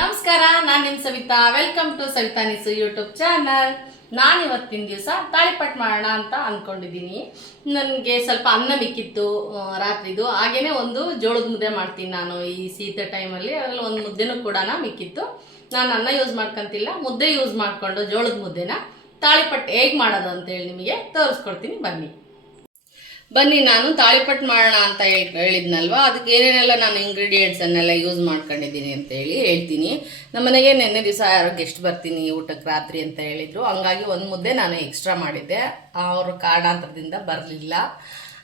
ನಮಸ್ಕಾರ, ನಾನು ನಿಮ್ಮ ಸವಿತಾ. ವೆಲ್ಕಮ್ ಟು ಸವಿತಾ ನಿಸು ಯೂಟ್ಯೂಬ್ ಚಾನಲ್ ನಾನು ಇವತ್ತಿನ ದಿವಸ ತಾಳಿಪಟ್ಟು ಮಾಡೋಣ ಅಂತ ಅಂದ್ಕೊಂಡಿದ್ದೀನಿ ನನಗೆ ಸ್ವಲ್ಪ ಅನ್ನ ಮಿಕ್ಕಿತ್ತು ರಾತ್ರಿದು. ಹಾಗೇನೆ ಒಂದು ಜೋಳದ ಮುದ್ದೆ ಮಾಡ್ತೀನಿ ನಾನು ಈ ಶೀತ ಟೈಮಲ್ಲಿ ಅದ್ರಲ್ಲಿ ಒಂದು ಮುದ್ದೆನೂ ಕೂಡ ಮಿಕ್ಕಿತ್ತು ನಾನು ಅನ್ನ ಯೂಸ್ ಮಾಡ್ಕೊಂತಿಲ್ಲ. ಮುದ್ದೆ ಯೂಸ್ ಮಾಡಿಕೊಂಡು ಜೋಳದ ಮುದ್ದೆನ ತಾಳಿಪಟ್ಟು ಹೇಗೆ ಮಾಡೋದು ಅಂತೇಳಿ ನಿಮಗೆ ತೋರಿಸ್ಕೊಡ್ತೀನಿ. ಬನ್ನಿ. ಬನ್ನಿ, ನಾನು ತಾಳಿಪಟ್ಟು ಮಾಡೋಣ ಅಂತ ಹೇಳಿ, ಹೇಳಿದ್ನಲ್ವಾ? ಅದಕ್ಕೆ ಏನೇನೆಲ್ಲ ನಾನು ಇಂಗ್ರೀಡಿಯೆಂಟ್ಸನ್ನೆಲ್ಲ ಯೂಸ್ ಮಾಡ್ಕೊಂಡಿದ್ದೀನಿ ಅಂತ ಹೇಳಿ ಹೇಳ್ತೀನಿ. ನಮ್ಮನೆಗೆ ನಿನ್ನೆ ದಿವಸ ಯಾರೋ ಗೆಸ್ಟ್ ಬರ್ತೀನಿ ಊಟಕ್ಕೆ ರಾತ್ರಿ ಅಂತ ಹೇಳಿದರು. ಹಂಗಾಗಿ ಒಂದು ಮುದ್ದೆ ನಾನು ಎಕ್ಸ್ಟ್ರಾ ಮಾಡಿದ್ದೆ. ಅವರು ಕಾರಣಾಂತರದಿಂದ ಬರಲಿಲ್ಲ.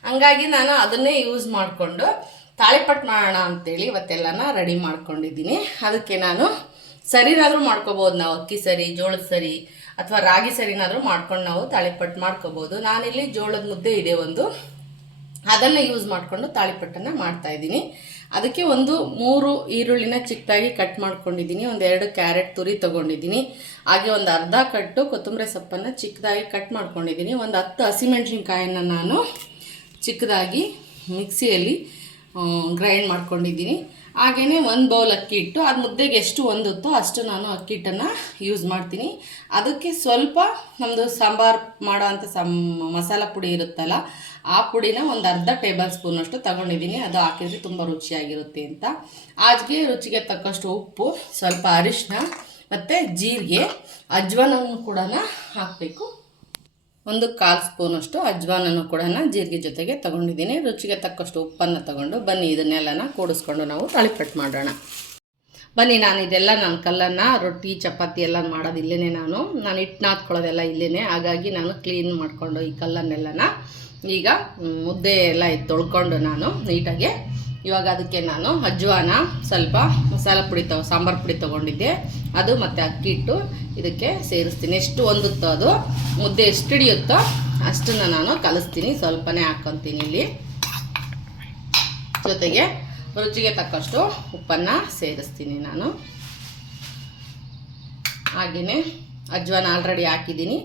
ಹಂಗಾಗಿ ನಾನು ಅದನ್ನೇ ಯೂಸ್ ಮಾಡಿಕೊಂಡು ತಾಳಿಪಟ್ಟು ಮಾಡೋಣ ಅಂತೇಳಿ ಇವತ್ತೆಲ್ಲನ ರೆಡಿ ಮಾಡ್ಕೊಂಡಿದ್ದೀನಿ. ಅದಕ್ಕೆ ನಾನು ಸರಿನಾದರೂ ಮಾಡ್ಕೋಬೋದು. ನಾವು ಅಕ್ಕಿ ಸರಿ, ಜೋಳದ ಸರಿ ಅಥವಾ ರಾಗಿ ಸರಿನಾದರೂ ಮಾಡ್ಕೊಂಡು ನಾವು ತಾಳಿಪಟ್ಟು ಮಾಡ್ಕೋಬೋದು. ನಾನಿಲ್ಲಿ ಜೋಳದ ಮುದ್ದೆ ಇದೆ ಒಂದು. ಅದನ್ನ ಯೂಸ್ ಮಾಡಿಕೊಂಡು ತಾಳಿಪಟ್ಟನ್ನು ಮಾಡ್ತಾ ಇದ್ದೀನಿ. ಅದಕ್ಕೆ ಒಂದು ಮೂರು ಈರುಳ್ಳಿನ ಚಿಕ್ಕದಾಗಿ ಕಟ್ ಮಾಡ್ಕೊಂಡಿದ್ದೀನಿ. ಒಂದು ಎರಡು ಕ್ಯಾರೆಟ್ ತುರಿ ತಗೊಂಡಿದ್ದೀನಿ. ಹಾಗೆ ಒಂದು ಅರ್ಧ ಕಟ್ಟು ಕೊತ್ತಂಬರಿ ಸೊಪ್ಪನ್ನು ಚಿಕ್ಕದಾಗಿ ಕಟ್ ಮಾಡ್ಕೊಂಡಿದ್ದೀನಿ. ಒಂದು ಹತ್ತು ಹಸಿಮೆಣ್ಸಿನ್ಕಾಯನ್ನು ನಾನು ಚಿಕ್ಕದಾಗಿ ಮಿಕ್ಸಿಯಲ್ಲಿ ಗ್ರೈಂಡ್ ಮಾಡ್ಕೊಂಡಿದ್ದೀನಿ. ಹಾಗೆಯೇ ಒಂದು ಬೌಲ್ ಅಕ್ಕಿ ಹಿಟ್ಟು ಅದು ಮುದ್ದೆಗೆ ಎಷ್ಟು ಹೊಂದುತ್ತೋ ಅಷ್ಟು ನಾನು ಅಕ್ಕಿ ಹಿಟ್ಟನ್ನು ಯೂಸ್ ಮಾಡ್ತೀನಿ. ಅದಕ್ಕೆ ಸ್ವಲ್ಪ ನಮ್ಮದು ಸಾಂಬಾರು ಮಾಡೋವಂಥ ಮಸಾಲ ಪುಡಿ ಇರುತ್ತಲ್ಲ, ಆ ಪುಡಿನ ಒಂದು ಅರ್ಧ ಟೇಬಲ್ ಸ್ಪೂನಷ್ಟು ತಗೊಂಡಿದ್ದೀನಿ. ಅದು ಹಾಕಿದರೆ ತುಂಬ ರುಚಿಯಾಗಿರುತ್ತೆ ಅಂತ. ಆಜ್ಗೆ ರುಚಿಗೆ ತಕ್ಕಷ್ಟು ಉಪ್ಪು, ಸ್ವಲ್ಪ ಅರಿಶಿನ ಮತ್ತು ಜೀರಿಗೆ, ಅಜ್ವಾನವನ್ನು ಕೂಡ ಹಾಕಬೇಕು. ಒಂದು ಕಾಲು ಸ್ಪೂನಷ್ಟು ಅಜ್ವಾನನ್ನು ಕೂಡ ಜೀರಿಗೆ ಜೊತೆಗೆ ತಗೊಂಡಿದ್ದೀನಿ. ರುಚಿಗೆ ತಕ್ಕಷ್ಟು ಉಪ್ಪನ್ನು ತಗೊಂಡು ಬನ್ನಿ, ಇದನ್ನೆಲ್ಲನ ಕೂಡಿಸ್ಕೊಂಡು ನಾವು ತಾಳಿಪಟ್ಟು ಮಾಡೋಣ. ಬನ್ನಿ, ನಾನು ಇದೆಲ್ಲ, ನಾನು ಕಲ್ಲನ್ನು, ರೊಟ್ಟಿ, ಚಪಾತಿ ಎಲ್ಲ ಮಾಡೋದು ಇಲ್ಲೇ ನಾನು. ನಾನು ಹಿಟ್ಟು ನಾದ್ಕೊಳ್ಳೋದೆಲ್ಲ ಇಲ್ಲೇ ಹಾಗಾಗಿ ನಾನು ಕ್ಲೀನ್ ಮಾಡಿಕೊಂಡು ಈ ಕಲ್ಲನ್ನೆಲ್ಲನ ಈಗ ಮುದ್ದೆ ಎಲ್ಲ ತೊಳ್ಕೊಂಡು ನಾನು ನೀಟಾಗಿ ಇವಾಗ ಅದಕ್ಕೆ ನಾನು ಅಜ್ವಾನ, ಸ್ವಲ್ಪ ಮಸಾಲ ಪುಡಿ ತಗೋ, ಸಾಂಬಾರು ಪುಡಿ ತೊಗೊಂಡಿದ್ದೆ. ಅದು ಮತ್ತು ಅಕ್ಕಿ ಇಟ್ಟು ಇದಕ್ಕೆ ಸೇರಿಸ್ತೀನಿ. ಎಷ್ಟು ಹೊಂದುತ್ತೋ ಅದು, ಮುದ್ದೆ ಎಷ್ಟು ಹಿಡಿಯುತ್ತೋ ಅಷ್ಟನ್ನು ನಾನು ಕಲಿಸ್ತೀನಿ. ಸ್ವಲ್ಪನೇ ಹಾಕ್ಕೊತೀನಿ ಇಲ್ಲಿ. ಜೊತೆಗೆ ರುಚಿಗೆ ತಕ್ಕಷ್ಟು ಉಪ್ಪನ್ನು ಸೇರಿಸ್ತೀನಿ ನಾನು. ಹಾಗೆಯೇ ಅಜ್ವಾನ ಆಲ್ರೆಡಿ ಹಾಕಿದ್ದೀನಿ.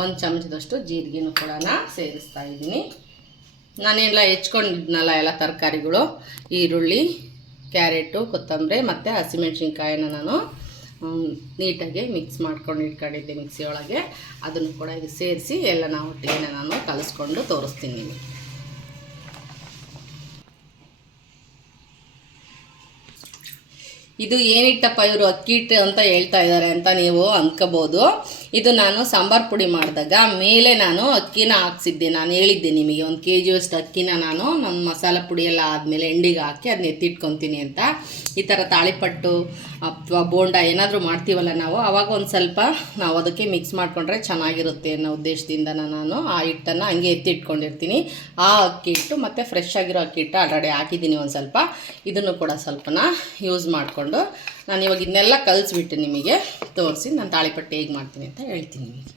ಒಂದು ಚಮಚದಷ್ಟು ಜೀರಿಗೆನೂ ಕೂಡ ಸೇರಿಸ್ತಾ ಇದ್ದೀನಿ. ನಾನೆಲ್ಲ ಹೆಚ್ಕೊಂಡಿದ್ನಲ್ಲ ಎಲ್ಲ ತರಕಾರಿಗಳು, ಈರುಳ್ಳಿ, ಕ್ಯಾರೆಟು, ಕೊತ್ತಂಬರಿ ಮತ್ತು ಹಸಿಮೆಣ್ಸಿನ್ಕಾಯಿನ ನಾನು ನೀಟಾಗಿ ಮಿಕ್ಸ್ ಮಾಡ್ಕೊಂಡು ಇಟ್ಕೊಂಡಿದ್ದೆ ಮಿಕ್ಸಿಯೊಳಗೆ. ಅದನ್ನು ಕೂಡ ಸೇರಿಸಿ ಎಲ್ಲ ನಾವು ಒಟ್ಟಿಗೆ ನಾನು ಕಲಿಸ್ಕೊಂಡು ತೋರಿಸ್ತೀನಿ ಇದು ಏನಿಟ್ಟಪ್ಪ ಇವರು ಅಕ್ಕಿ ಹಿಟ್ಟು ಅಂತ ಹೇಳ್ತಾ ಇದ್ದಾರೆ ಅಂತ ನೀವು ಅಂದ್ಕೋಬೋದು. ಇದು ನಾನು ಸಾಂಬಾರು ಪುಡಿ ಮಾಡಿದಾಗ ಮೇಲೆ ನಾನು ಅಕ್ಕಿನ ಹಾಕ್ಸಿದ್ದೆ. ನಾನು ಹೇಳಿದ್ದೆ ನಿಮಗೆ, ಒಂದು ಕೆ ಜಿಯಷ್ಟು ಅಕ್ಕಿನ ನಾನು ನನ್ನ ಮಸಾಲೆ ಪುಡಿ ಎಲ್ಲ ಆದಮೇಲೆ ಎಂಡಿಗೆ ಹಾಕಿ ಅದನ್ನ ಎತ್ತಿಟ್ಕೊತೀನಿ ಅಂತ. ಈ ಥರ ತಾಳಿಪಟ್ಟು ಅಥವಾ ಬೋಂಡ ಏನಾದರೂ ಮಾಡ್ತೀವಲ್ಲ ನಾವು ಆವಾಗ ಒಂದು ಸ್ವಲ್ಪ ನಾವು ಅದಕ್ಕೆ ಮಿಕ್ಸ್ ಮಾಡಿಕೊಂಡ್ರೆ ಚೆನ್ನಾಗಿರುತ್ತೆ ಅನ್ನೋ ಉದ್ದೇಶದಿಂದ ನಾನು ಆ ಹಿಟ್ಟನ್ನು ಹಂಗೆ ಎತ್ತಿಟ್ಕೊಂಡಿರ್ತೀನಿ. ಆ ಅಕ್ಕಿ ಹಿಟ್ಟು ಮತ್ತು ಫ್ರೆಶ್ ಆಗಿರೋ ಅಕ್ಕಿ ಹಿಟ್ಟು ಆಲ್ರೆಡಿ ಹಾಕಿದ್ದೀನಿ ಒಂದು ಸ್ವಲ್ಪ. ಇದನ್ನು ಕೂಡ ಸ್ವಲ್ಪನ ಯೂಸ್ ಮಾಡಿಕೊಂಡು ನಾನು ಇವಾಗ ಇದನ್ನೆಲ್ಲ ಕಲಿಸ್ಬಿಟ್ಟು ನಿಮಗೆ ತೋರಿಸಿ ನಾನು ತಾಳಿಪಟ್ಟು ಹೇಗೆ ಮಾಡ್ತೀನಿ ಅಂತ ಹೇಳ್ತೀನಿ ನಿಮಗೆ.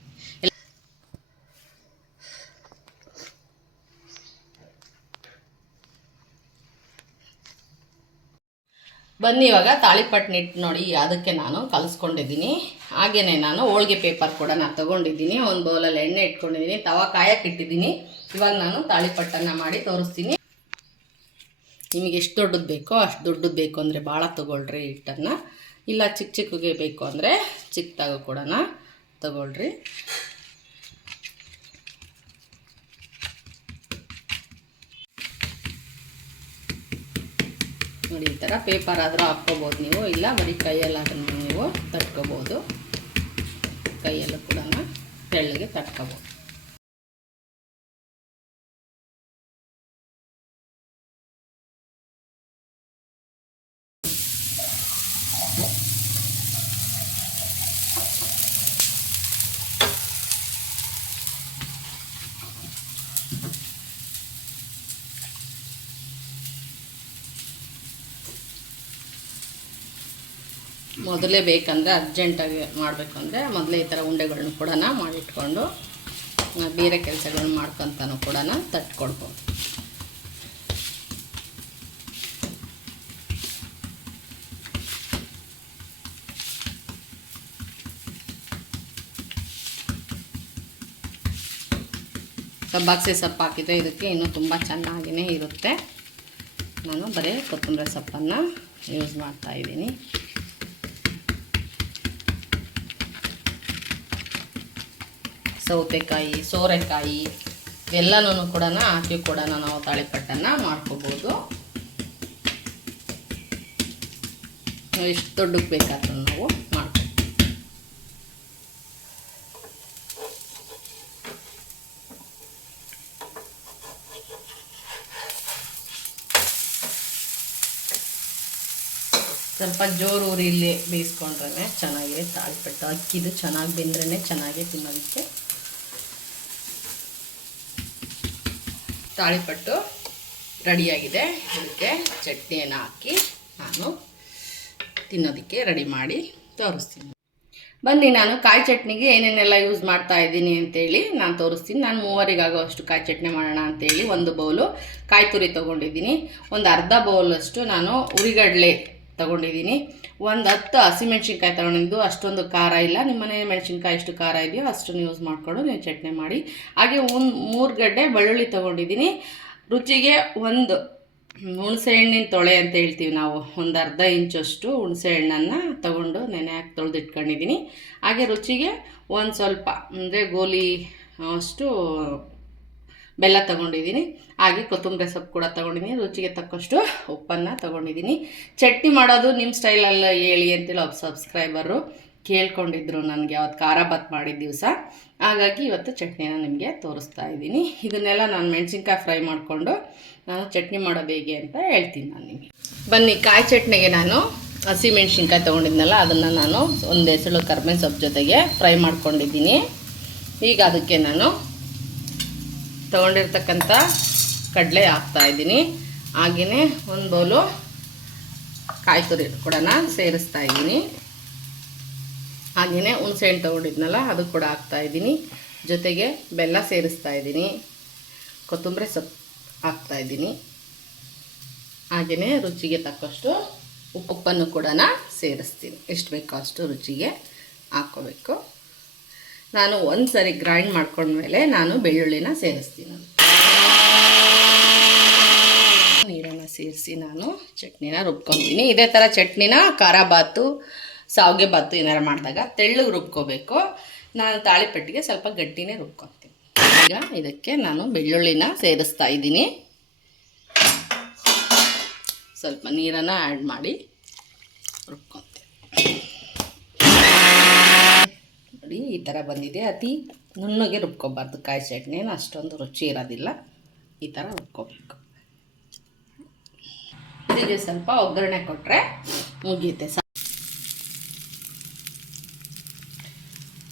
ಬನ್ನಿ ಇವಾಗ ತಾಳಿಪಟ್ಟು ಇಟ್ಟು ನೋಡಿ, ಅದಕ್ಕೆ ನಾನು ಕಲಿಸ್ಕೊಂಡಿದ್ದೀನಿ. ಹಾಗೆಯೇ ನಾನು ಹೋಳಿಗೆ ಪೇಪರ್ ಕೂಡ ನಾನು ತೊಗೊಂಡಿದ್ದೀನಿ. ಒಂದು ಬೌಲಲ್ಲಿ ಎಣ್ಣೆ ಇಟ್ಕೊಂಡಿದ್ದೀನಿ ತವ ಕಾಯಕ್ಕೆ ಇಟ್ಟಿದ್ದೀನಿ ಇವಾಗ ನಾನು ತಾಳಿಪಟ್ಟನ್ನು ಮಾಡಿ ತೋರಿಸ್ತೀನಿ. ನಿಮಗೆ ಎಷ್ಟು ದೊಡ್ಡದು ಬೇಕೋ ಅಷ್ಟು ದೊಡ್ಡದು ಬೇಕು ಅಂದರೆ ಭಾಳ ತೊಗೊಳ್ರಿ ಹಿಟ್ಟನ್ನು. ಇಲ್ಲ ಚಿಕ್ಕ ಚಿಕ್ಕಗೆ ಬೇಕು ಅಂದರೆ ಚಿಕ್ಕದಾಗ ಕೂಡ ತಗೊಳ್ರಿ. ನೋಡಿ ಈ ಥರ ಪೇಪರ್ ಆದರೂ ಹಾಕ್ಕೋಬೋದು ನೀವು. ಇಲ್ಲ ಬರೀ ಕೈಯಲ್ಲಾದ್ರೂ ನೀವು ತಟ್ಕೋಬೋದು. ಕೈಯಲ್ಲೂ ಕೂಡ ತೆಳ್ಳಗೆ ತಟ್ಕೋಬೋದು. ಮೊದಲೇ ಬೇಕಂದರೆ ಅರ್ಜೆಂಟಾಗಿ ಮಾಡಬೇಕು ಅಂದರೆ ಮೊದಲೇ ಈ ಥರ ಉಂಡೆಗಳನ್ನ ಕೂಡ ಮಾಡಿಟ್ಕೊಂಡು ಬೇರೆ ಕೆಲಸಗಳನ್ನ ಮಾಡ್ಕೊತಾನು ಕೂಡ ತಟ್ಕೊಡ್ಬೋದು ಸಬ್ಬಾಕ್ಸಿ ಸೊಪ್ಪು ಹಾಕಿದರೆ ಇದಕ್ಕೆ ಇನ್ನೂ ತುಂಬ ಚೆನ್ನಾಗಿಯೇ ಇರುತ್ತೆ. ನಾನು ಬರೀ ಕೊತ್ತಂಬರಿ ಸೊಪ್ಪನ್ನು ಯೂಸ್ ಮಾಡ್ತಾಯಿದ್ದೀನಿ ಸೌತೆಕಾಯಿ, ಸೋರೆಕಾಯಿ ಇವೆಲ್ಲನೂ ಕೂಡ ಹಾಕಿ ಕೂಡ ನಾವು ತಾಳಿಪಟ್ಟನ್ನು ಮಾಡ್ಕೋಬೋದು. ಎಷ್ಟು ದೊಡ್ಡಕ್ಕೆ ಬೇಕಾದ್ರೂ ನಾವು ಸ್ವಲ್ಪ ಜೋರು ಊರಿಲಿ ಬೇಯಿಸ್ಕೊಂಡ್ರೆ ಚೆನ್ನಾಗಿ ತಾಳಿಪಟ್ಟು. ಅಕ್ಕಿದು ಚೆನ್ನಾಗಿ ಬೆಂದ್ರೇ ಚೆನ್ನಾಗಿ ತಿನ್ನೋದಕ್ಕೆ ತಾಳಿಪಟ್ಟು ರೆಡಿಯಾಗಿದೆ. ಇದಕ್ಕೆ ಚಟ್ನಿಯನ್ನು ಹಾಕಿ ನಾನು ತಿನ್ನೋದಕ್ಕೆ ರೆಡಿ ಮಾಡಿ ತೋರಿಸ್ತೀನಿ. ಬನ್ನಿ, ನಾನು ಕಾಯಿ ಚಟ್ನಿಗೆ ಏನೇನೆಲ್ಲ ಯೂಸ್ ಮಾಡ್ತಾ ಇದ್ದೀನಿ ಅಂತೇಳಿ ನಾನು ತೋರಿಸ್ತೀನಿ. ನಾನು ಮೂವರಿಗಾಗೋ ಅಷ್ಟು ಕಾಯಿ ಚಟ್ನಿ ಮಾಡೋಣ ಅಂತೇಳಿ ಒಂದು ಬೌಲು ಕಾಯಿ ತುರಿ ತೊಗೊಂಡಿದ್ದೀನಿ. ಒಂದು ಅರ್ಧ ಬೌಲಷ್ಟು ನಾನು ಉರಿಗಡಲೆ ತೊಗೊಂಡಿದ್ದೀನಿ. ಒಂದು ಹತ್ತು ಹಸಿಮೆಣ್ಸಿನ್ಕಾಯಿ ತಗೊಂಡಿದ್ದು ಅಷ್ಟೊಂದು ಖಾರ ಇಲ್ಲ. ನಿಮ್ಮ ಮನೆ ಮೆಣಸಿನ್ಕಾಯಿ ಎಷ್ಟು ಖಾರ ಇದೆಯೋ ಅಷ್ಟನ್ನು ಯೂಸ್ ಮಾಡಿಕೊಂಡು ನೀವು ಚಟ್ನಿ ಮಾಡಿ. ಹಾಗೆ ಒಂದು ಮೂರು ಗಡ್ಡೆ ಬೆಳ್ಳುಳ್ಳಿ ತೊಗೊಂಡಿದ್ದೀನಿ. ರುಚಿಗೆ ಒಂದು ಹುಣಸೆ ಹಣ್ಣಿನ ತೊಳೆ ಅಂತ ಹೇಳ್ತೀವಿ ನಾವು. ಒಂದು ಅರ್ಧ ಇಂಚಷ್ಟು ಹುಣಸೆ ಹಣ್ಣನ್ನು ತಗೊಂಡು ನೆನೆ ಹಾಕಿ ತೊಳೆದಿಟ್ಕೊಂಡಿದ್ದೀನಿ. ಹಾಗೆ ರುಚಿಗೆ ಒಂದು ಸ್ವಲ್ಪ, ಅಂದರೆ ಗೋಲಿ ಅಷ್ಟು ಬೆಲ್ಲ ತಗೊಂಡಿದ್ದೀನಿ. ಹಾಗೆ ಕೊತ್ತಂಬರಿ ಸೊಪ್ಪು ಕೂಡ ತಗೊಂಡಿದ್ದೀನಿ. ರುಚಿಗೆ ತಕ್ಕಷ್ಟು ಉಪ್ಪನ್ನು ತಗೊಂಡಿದ್ದೀನಿ. ಚಟ್ನಿ ಮಾಡೋದು ನಿಮ್ಮ ಸ್ಟೈಲಲ್ಲಿ ಹೇಳಿ ಅಂತೇಳಿ ಒಬ್ಬ ಸಬ್ಸ್ಕ್ರೈಬರು ಕೇಳ್ಕೊಂಡಿದ್ರು ನನಗೆ. ಅವತ್ತು ಖಾರ ಬಾತ್ ಮಾಡಿದ ದಿವಸ. ಹಾಗಾಗಿ ಇವತ್ತು ಚಟ್ನಿನ ನಿಮಗೆ ತೋರಿಸ್ತಾ ಇದ್ದೀನಿ. ಇದನ್ನೆಲ್ಲ ನಾನು ಮೆಣಸಿನ್ಕಾಯಿ ಫ್ರೈ ಮಾಡಿಕೊಂಡು ನಾನು ಚಟ್ನಿ ಮಾಡೋದು ಹೇಗೆ ಅಂತ ಹೇಳ್ತೀನಿ ನಾನು ನಿಮಗೆ. ಬನ್ನಿ, ಕಾಯಿ ಚಟ್ನಿಗೆ ನಾನು ಹಸಿ ಮೆಣಸಿನ್ಕಾಯಿ ತೊಗೊಂಡಿದ್ನಲ್ಲ, ಅದನ್ನು ನಾನು ಒಂದು ಹೆಸಳು ಕರ್ಬೇವಿನ ಸೊಪ್ಪು ಜೊತೆಗೆ ಫ್ರೈ ಮಾಡ್ಕೊಂಡಿದ್ದೀನಿ. ಈಗ ಅದಕ್ಕೆ ನಾನು ತೊಗೊಂಡಿರ್ತಕ್ಕಂಥ ಕಡಲೆ ಹಾಕ್ತಾಯಿದ್ದೀನಿ ಹಾಗೆಯೇ ಒಂದು ಬೌಲು ಕಾಯಿ ತುರಿ ಕೂಡ ಸೇರಿಸ್ತಾ ಇದ್ದೀನಿ. ಹಾಗೆಯೇ ಹುಣಸೆಹಣ್ಣು ತೊಗೊಂಡಿದ್ನಲ್ಲ, ಅದು ಕೂಡ ಹಾಕ್ತಾಯಿದ್ದೀನಿ ಜೊತೆಗೆ ಬೆಲ್ಲ ಸೇರಿಸ್ತಾ ಇದ್ದೀನಿ. ಕೊತ್ತಂಬರಿ ಸೊಪ್ಪು ಹಾಕ್ತಾಯಿದ್ದೀನಿ ಹಾಗೆಯೇ ರುಚಿಗೆ ತಕ್ಕಷ್ಟು ಉಪ್ಪನ್ನು ಕೂಡ ಸೇರಿಸ್ತೀನಿ. ಎಷ್ಟು ಬೇಕೋ ಅಷ್ಟು ರುಚಿಗೆ ಹಾಕ್ಕೋಬೇಕು. ನಾನು ಒಂದು ಸರಿ ಗ್ರೈಂಡ್ ಮಾಡ್ಕೊಂಡ್ಮೇಲೆ ನಾನು ಬೆಳ್ಳುಳ್ಳಿನ ಸೇರಿಸ್ತೀನಿ. ನೀರನ್ನು ಸೇರಿಸಿ ನಾನು ಚಟ್ನಿನ ರುಬ್ಕೊತೀನಿ. ಇದೇ ಥರ ಚಟ್ನಿನ ಖಾರ ಬಾತು, ಸಾವಿಗೆ ಬಾತು ಏನಾರು ಮಾಡಿದಾಗ ತೆಳ್ಳಗೆ ರುಬ್ಕೋಬೇಕು. ನಾನು ತಾಳಿಪಟ್ಟಿಗೆ ಸ್ವಲ್ಪ ಗಟ್ಟಿನೇ ರುಬ್ಕೊತೀನಿ. ಈಗ ಇದಕ್ಕೆ ನಾನು ಬೆಳ್ಳುಳ್ಳಿನ ಸೇರಿಸ್ತಾ ಇದ್ದೀನಿ. ಸ್ವಲ್ಪ ನೀರನ್ನು ಆ್ಯಡ್ ಮಾಡಿ ರುಬ್ಕೊತೀನಿ. ನೋಡಿ, ಈ ಥರ ಬಂದಿದೆ. ಅತಿ ನುಣ್ಣಗೆ ರುಬ್ಕೊಬಾರ್ದು ಕಾಯಿ ಚಟ್ನಿನ ಅಷ್ಟೊಂದು ರುಚಿ ಇರೋದಿಲ್ಲ. ಈ ಥರ ರುಬ್ಕೋಬೇಕು. ಇದಕ್ಕೆ ಸ್ವಲ್ಪ ಒಗ್ಗರಣೆ ಕೊಟ್ಟರೆ ಮುಗಿಯುತ್ತೆ.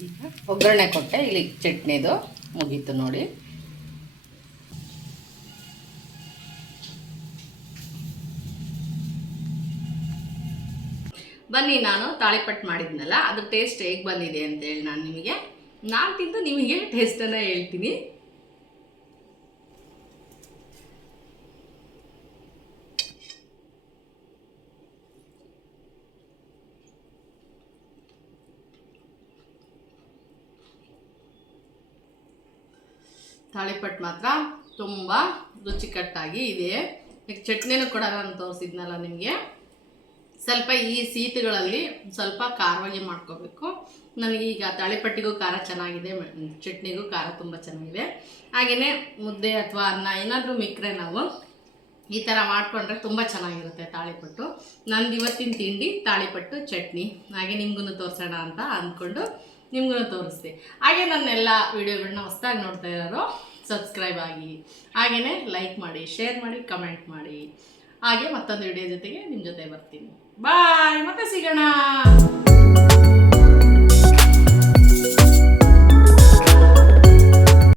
ಈಗ ಒಗ್ಗರಣೆ ಕೊಟ್ಟೆ ಇಲ್ಲಿ ಚಟ್ನಿದು ಮುಗೀತು ನೋಡಿ. ಬನ್ನಿ ನಾನು ತಾಳಿಪಟ್ಟು ಮಾಡಿದ್ನಲ್ಲ, ಅದ್ರ ಟೇಸ್ಟ್ ಹೇಗೆ ಬಂದಿದೆ ಅಂತೇಳಿ ನಾನು ನಿಮಗೆ. ನಾನು ತಿಂದು ನಿಮಗೆ ಟೇಸ್ಟನ್ನು ಹೇಳ್ತೀನಿ. ತಾಳಿಪಟ್ಟು ಮಾತ್ರ ತುಂಬ ರುಚಿಕಟ್ಟಾಗಿ ಇದೆ. ಚಟ್ನಿನೂ ಕೂಡ ನಾನು ತೋರಿಸಿದ್ನಲ್ಲ ನಿಮಗೆ. ಸ್ವಲ್ಪ ಈ ಸೀತುಗಳಲ್ಲಿ ಸ್ವಲ್ಪ ಖಾರವಾಗಿ ಮಾಡ್ಕೋಬೇಕು. ನನಗೆ ಈಗ ತಾಳಿಪಟ್ಟಿಗೂ ಖಾರ ಚೆನ್ನಾಗಿದೆ, ಚಟ್ನಿಗೂ ಖಾರ ತುಂಬ ಚೆನ್ನಾಗಿದೆ. ಹಾಗೆಯೇ ಮುದ್ದೆ ಅಥವಾ ಅನ್ನ ಏನಾದರೂ ಮಿಕ್ಕರೆ ನಾವು ಈ ಥರ ಮಾಡಿಕೊಂಡ್ರೆ ತುಂಬ ಚೆನ್ನಾಗಿರುತ್ತೆ ತಾಳಿಪಟ್ಟು. ನಂದು ಇವತ್ತಿನ ತಿಂಡಿ ತಾಳಿಪಟ್ಟು ಚಟ್ನಿ. ಹಾಗೆ ನಿಮ್ಗೂ ತೋರಿಸೋಣ ಅಂತ ಅಂದ್ಕೊಂಡು ನಿಮ್ಗೂ ತೋರಿಸ್ದೆ. ಹಾಗೆ ನನ್ನ ಎಲ್ಲ ವೀಡಿಯೋಗಳನ್ನ ಹೊಸ್ದಾಗಿ ನೋಡ್ತಾ ಇರೋರು ಸಬ್ಸ್ಕ್ರೈಬ್ ಆಗಿ. ಹಾಗೆಯೇ ಲೈಕ್ ಮಾಡಿ ಶೇರ್ ಮಾಡಿ ಕಮೆಂಟ್ ಮಾಡಿ. ಹಾಗೆ ಮತ್ತೊಂದು ವಿಡಿಯೋ ಜೊತೆಗೆ ನಿಮ್ಮ ಜೊತೆ ಬರ್ತೀನಿ. Bye! Mata sigana!